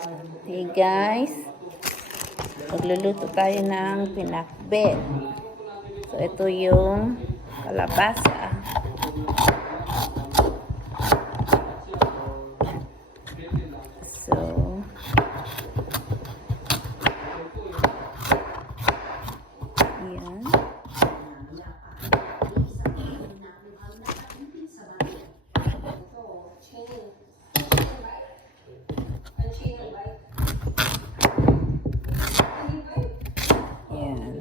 Hey guys, magluluto tayo ng pinakbet. So ito yung kalabasa. So yan. Yan.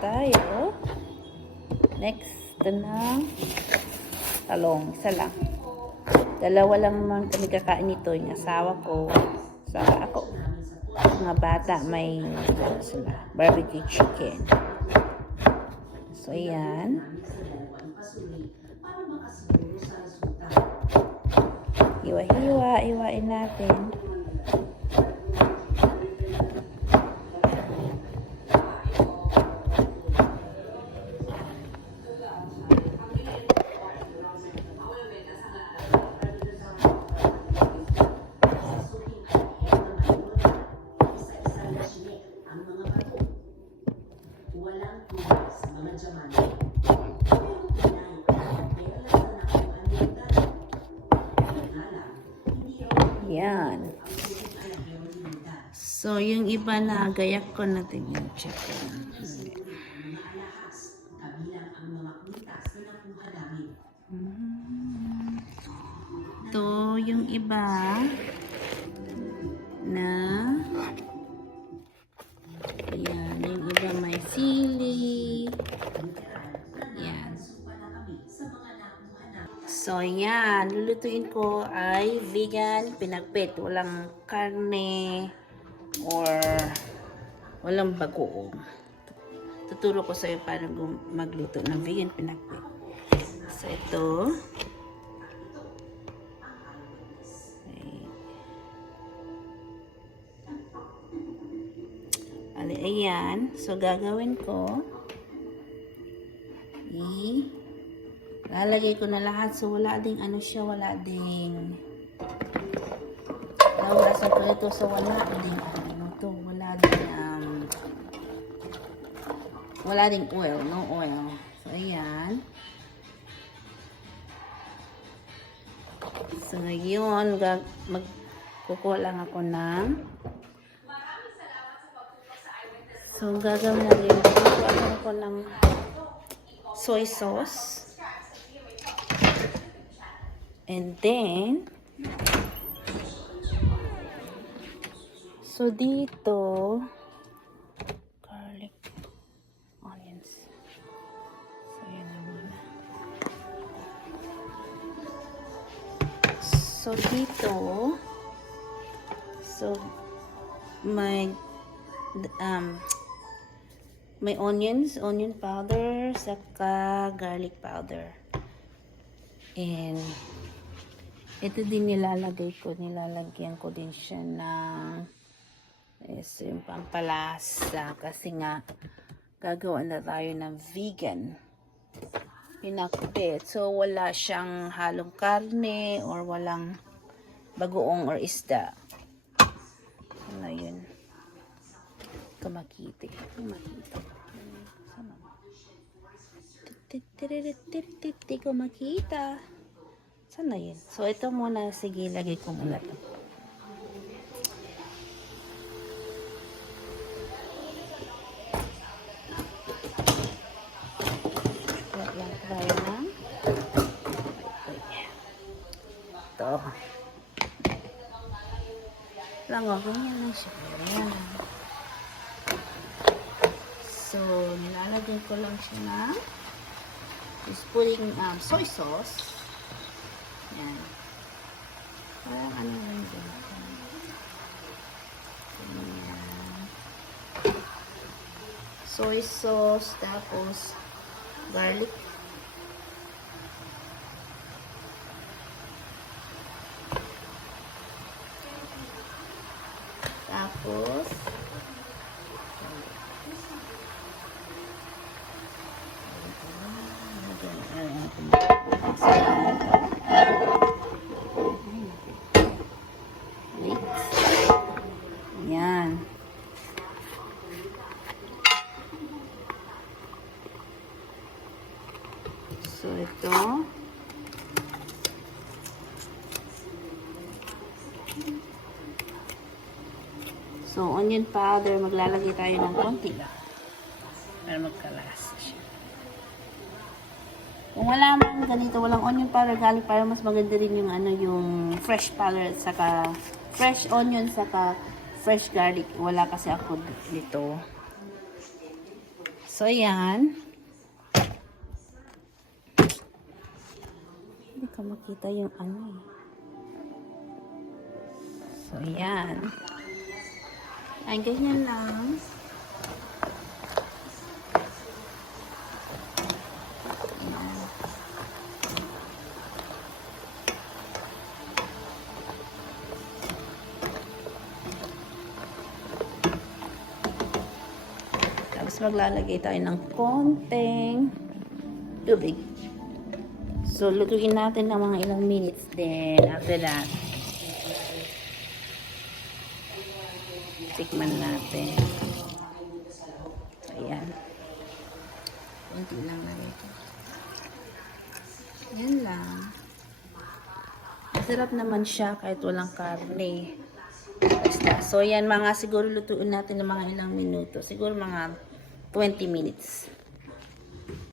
Tayo. Next na talong. Isa lang. Dalawa lang naman kami kakain nito. Yung asawa ko. Saka ako. Mga bata may sila, barbecue chicken. So, ayan. Hiwa-hiwa. Hiwain natin. Yan. So, yung iba na gayak ko natin yung chicken. Ito yung iba na yan, yung iba may sili. Yan. So, yan. Lulutuin ko ay vegan pinakbet. Walang karne or walang bagoong. Tuturo ko sa iyo paano magluto ng vegan pinakbet. So, ito. Ayan. So, gagawin ko lalagay ko na lahat. So, wala ding ano siya, wala ding nawasan ko ito. So, wala ding ano to, wala ding oil, no oil. So, ayan. So, ngayon magkukuha lang ako ng gagawin natin. Magkukuha ako ng soy sauce. And then, so dito, garlic, onions. So, yan na muna. So, dito, may onion powder, saka garlic powder. And, ito din nilalagyan ko din siya ng yung pampalasa kasi nga gagawa na tayo ng vegan pinakbet. So, wala siyang halong karne or walang bagoong or isda. Ano yun? Kamakiti. Ko makita. Sana yun. So, ito muna. Sige, lagay ko muna ito. Lang tayo ng ito. Lang ako yan siya. Ayan. So, nilalagay ko lang siya na is putting soy sauce. Yan. Parang ano lang din. soy sauce, tapos garlic. Tapos yan. So, ito. So, onion powder, maglalagay tayo ng konti lang. Para magkalasa siya. Kung wala man ganito, walang onion powder, garlic powder, mas maganda rin yung ano, yung fresh powder at saka fresh onion saka fresh garlic. Wala kasi ako dito. So, ayan. Hindi ka makita yung ano eh. So, ayan. Ay, ganyan lang. Ayan. Tapos maglalagay tayo ng konting tubig. So, lutuin natin ng mga ilang minutes din. After that, tikman natin. Ayan. Kunti lang na ito. Ayan lang. Masarap naman siya kahit walang karne. Basta. So, yan mga siguro lutuin natin ng mga ilang minuto. Siguro mga 20 minutes.